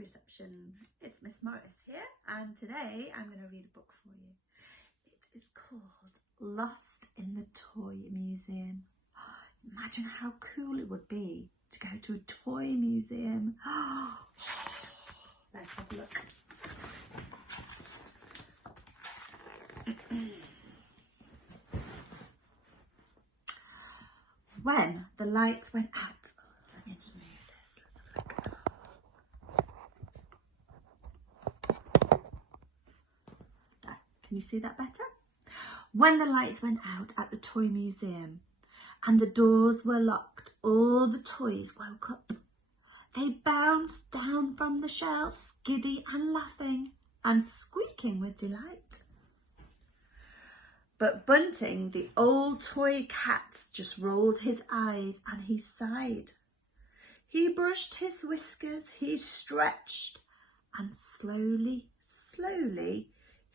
reception. It's Miss Morris here, and today I'm going to read a book for you. It is called Lost in the Toy Museum. Imagine how cool it would be to go to a toy museum. Let's have a look. When the lights went out, let me just move this. Let's have a look. There. Can you see that better? When the lights went out at the toy museum and the doors were locked, all the toys woke up. They bounced down from the shelves, giddy and laughing and squeaking with delight. But Bunting, the old toy cat, just rolled his eyes and he sighed. He brushed his whiskers, he stretched, and slowly, slowly,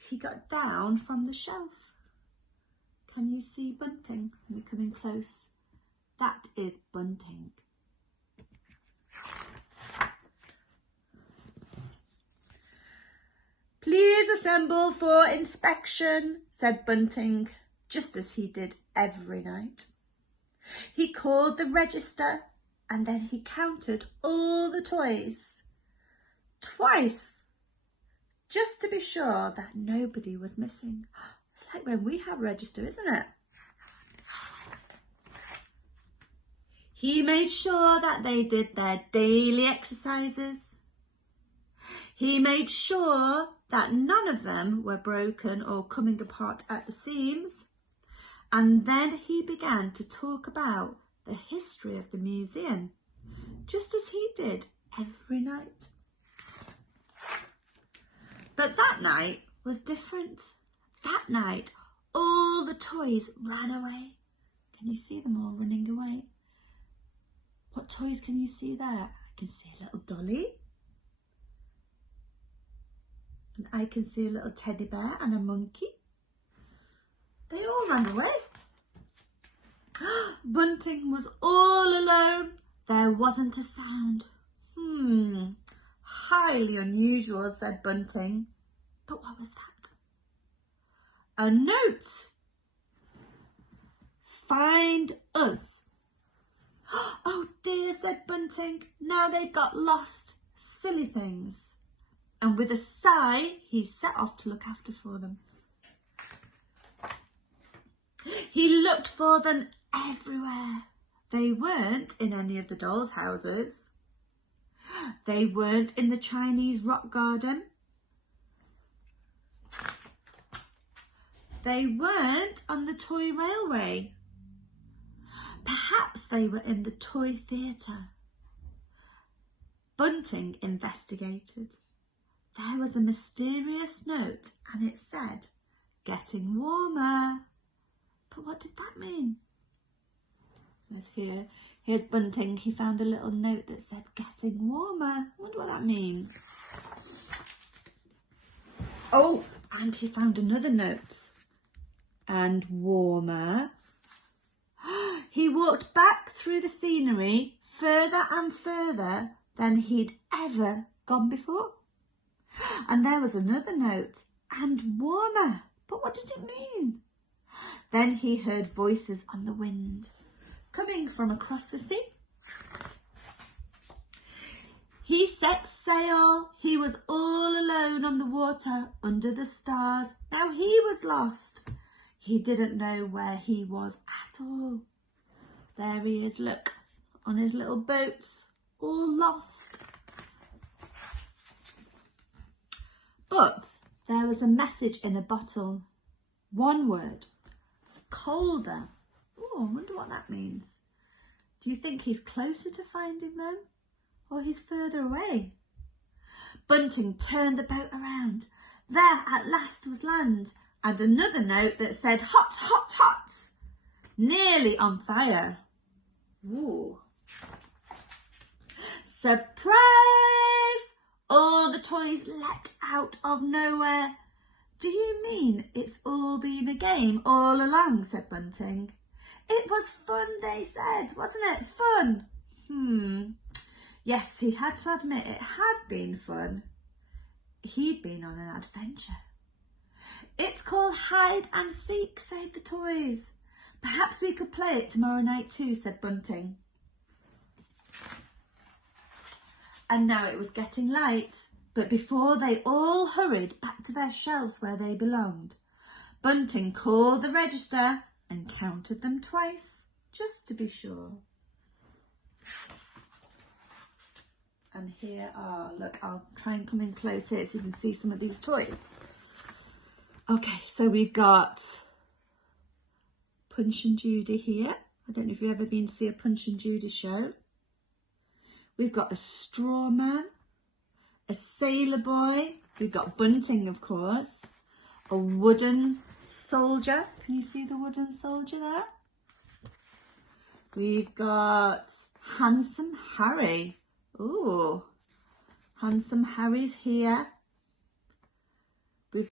he got down from the shelf. Can you see Bunting? We're coming close. That is Bunting. Please assemble for inspection, said Bunting, just as he did every night. He called the register and then he counted all the toys twice, just to be sure that nobody was missing. It's like when we have a register, isn't it? He made sure that they did their daily exercises. He made sure that none of them were broken or coming apart at the seams. And then he began to talk about the history of the museum, just as he did every night. But that night was different. That night, all the toys ran away. Can you see them all running away? What toys can you see there? I can see a little dolly. And I can see a little teddy bear and a monkey. They all ran away. Bunting was all alone. There wasn't a sound. Highly unusual, said Bunting. But what was that? A note. Find us. Oh dear, said Bunting. Now they've got lost. Silly things. And with a sigh, he set off to look after for them. He looked for them everywhere. They weren't in any of the dolls' houses. They weren't in the Chinese rock garden. They weren't on the toy railway. Perhaps they were in the toy theatre. Bunting investigated. There was a mysterious note and it said, "Getting warmer." But what did that mean? Here's Bunting. He found a little note that said, "Getting warmer." I wonder what that means. Oh, and he found another note. And warmer. He walked back through the scenery further and further than he'd ever gone before. And there was another note, and warmer. But what did it mean? Then he heard voices on the wind, coming from across the sea. He set sail. He was all alone on the water, under the stars. Now he was lost. He didn't know where he was at all. There he is, look, on his little boats, all lost. But there was a message in a bottle. One word. Colder. Oh, I wonder what that means. Do you think he's closer to finding them or he's further away? Bunting turned the boat around. There at last was land and another note that said, "Hot, hot, hot, nearly on fire." Ooh. Surprise! All the toys leapt out of nowhere. "Do you mean it's all been a game all along?" said Bunting. "It was fun," they said. "Wasn't it fun?" Yes, he had to admit it had been fun. He'd been on an adventure. It's called hide and seek, said the toys. Perhaps we could play it tomorrow night too, said Bunting. And now it was getting light, but before they all hurried back to their shelves where they belonged, Bunting called the register and counted them twice, just to be sure. And here are, look, I'll try and come in close here so you can see some of these toys. Okay, so we've got Punch and Judy here. I don't know if you've ever been to see a Punch and Judy show. We've got a straw man, a sailor boy. We've got Bunting, of course. A wooden soldier. Can you see the wooden soldier there? We've got Handsome Harry. Ooh, Handsome Harry's here.